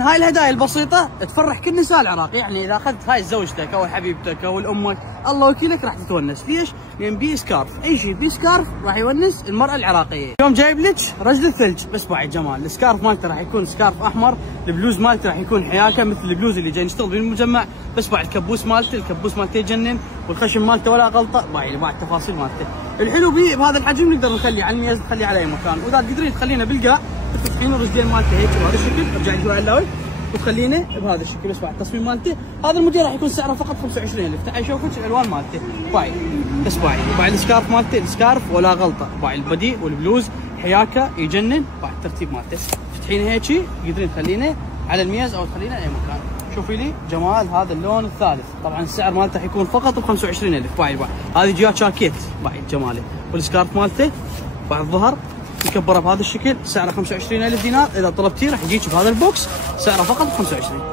طبعا هاي الهدايا البسيطه تفرح كل نساء العراق، يعني اذا اخذت هاي لزوجتك او حبيبتك او لامك الله وكيلك راح تتونس. ليش؟ لان بي سكارف، اي شيء بي سكارف راح يونس المراه العراقيه. اليوم جايب لك رجل الثلج بس بعد جمال. السكارف مالته راح يكون سكارف احمر، البلوز مالته راح يكون حياكه مثل البلوز اللي جاي نشتغل بالمجمع، بس بعد الكبوس مالته يجنن، والخشم مالته ولا غلطه. بعد التفاصيل مالته الحلو بيه بهذا الحجم نقدر نخليه على الميز، نخليه على اي مكان، واذا تقدرين تخلينه بالقاع تفتحين الرجلين مالته هيك بهذا الشكل، ارجعي شوي على اللوي وتخلينه بهذا الشكل. بس بعد التصميم مالته هذا الموديل راح يكون سعره فقط 25,000. تعال شوفك الالوان مالته بعد. بس بعد السكارف مالته السكارف ولا غلطه، بعد البدي والبلوز حياكه يجنن. بعد الترتيب مالته تفتحينه هيك تقدرين تخلينه على الميز او تخلينه اي مكان. شوفي لي جمال هذا اللون الثالث، طبعا السعر مالته حيكون فقط ب 25,000. بعد هذه جيات شاكيت بعد جماله، والسكارف مالته بعد الظهر مكبره بهذا الشكل، سعره 25,000 دينار. اذا طلبتيه راح يجيك بهذا البوكس سعره فقط 25.